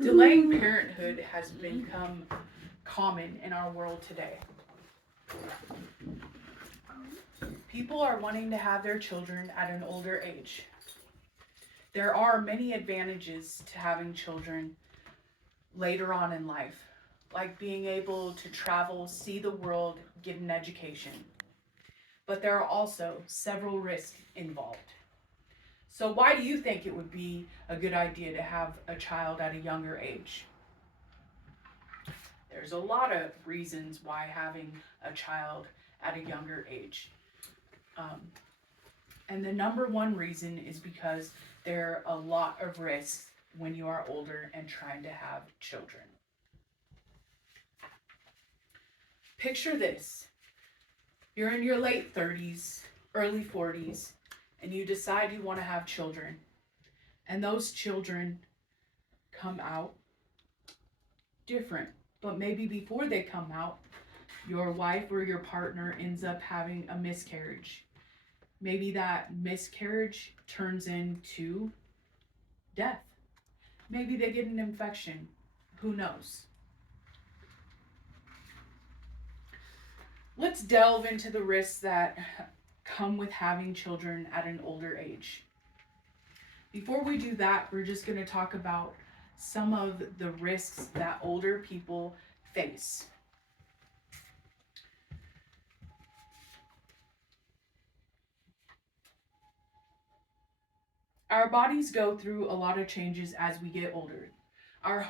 Delaying parenthood has become common in our world today. People are wanting to have their children at an older age. There are many advantages to having children later on in life, like being able to travel, see the world, get an education. But there are also several risks involved. So, why do you think it would be a good idea to have a child at a younger age? There's a lot of reasons why having a child at a younger age. Um, and the number one reason is because there are a lot of risks when you are older and trying to have children. Picture this: you're in your late 30s, early 40s, and you decide you want to have children. And those children come out different. But maybe before they come out, your wife or your partner ends up having a miscarriage. Maybe that miscarriage turns into death. Maybe they get an infection. Who knows? Let's delve into the risks that come with having children at an older age. Before we do that, we're just going to talk about some of the risks that older people face. Our bodies go through a lot of changes as we get older. Our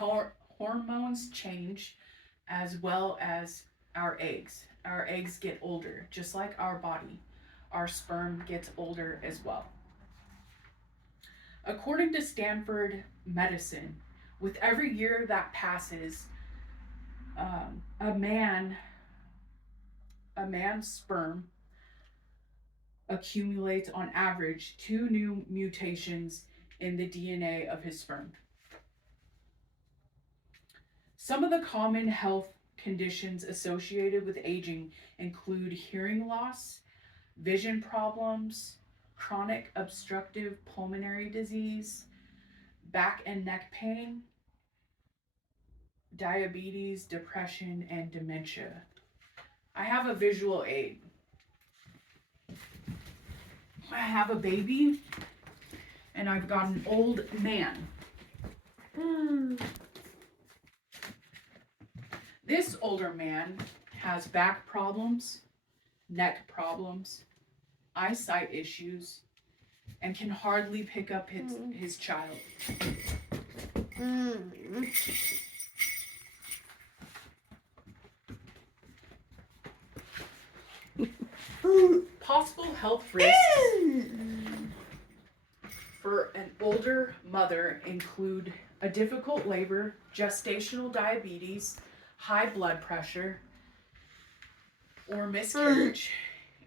hormones change as well as our eggs. Our eggs get older, just like our body. Our sperm gets older as well. According to Stanford Medicine, with every year that passes, a man's sperm accumulates on average 2 new mutations in the DNA of his sperm. Some of the common health conditions associated with aging include hearing loss, vision problems, chronic obstructive pulmonary disease, back and neck pain, diabetes, depression, and dementia. I have a visual aid. I have a baby, and I've got an old man. This older man has back problems, neck problems, eyesight issues, and can hardly pick up his child. Possible health risks for an older mother include a difficult labor, gestational diabetes, high blood pressure, or miscarriage.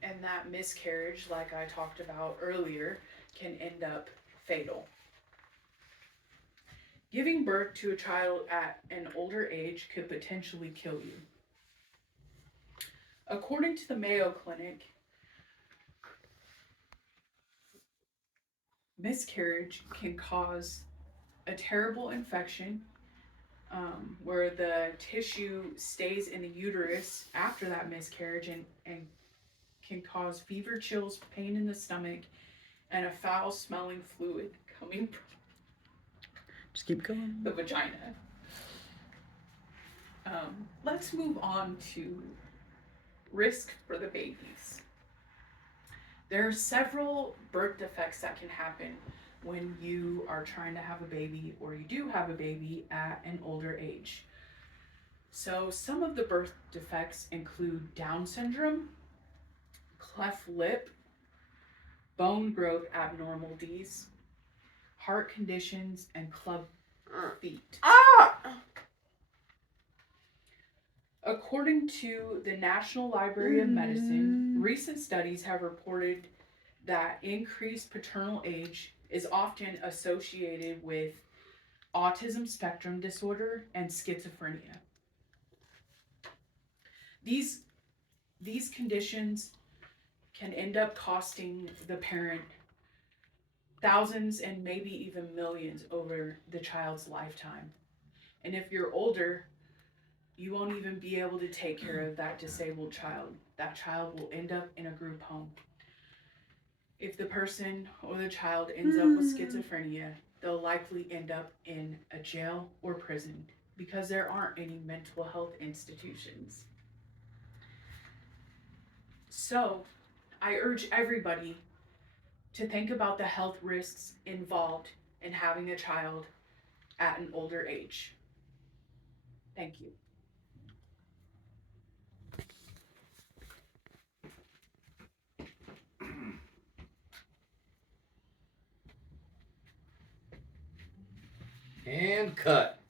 And that miscarriage, like I talked about earlier, can end up fatal. Giving birth to a child at an older age could potentially kill you. According to the Mayo Clinic, miscarriage can cause a terrible infection where the tissue stays in the uterus after that miscarriage and can cause fever, chills, pain in the stomach, and a foul smelling fluid coming from Just keep going. the vagina. Let's move on to risk for the babies. There are several birth defects that can happen when you are trying to have a baby or you do have a baby at an older age. So some of the birth defects include Down syndrome, cleft lip, bone growth abnormalities, heart conditions, and club feet. According to the National Library of Medicine, recent studies have reported that increased paternal age is often associated with autism spectrum disorder and schizophrenia. These conditions can end up costing the parent thousands and maybe even millions over the child's lifetime. And if you're older, you won't even be able to take care of that disabled child. That child will end up in a group home. If the person or the child ends up with schizophrenia, they'll likely end up in a jail or prison because there aren't any mental health institutions. So, I urge everybody to think about the health risks involved in having a child at an older age. Thank you. And cut.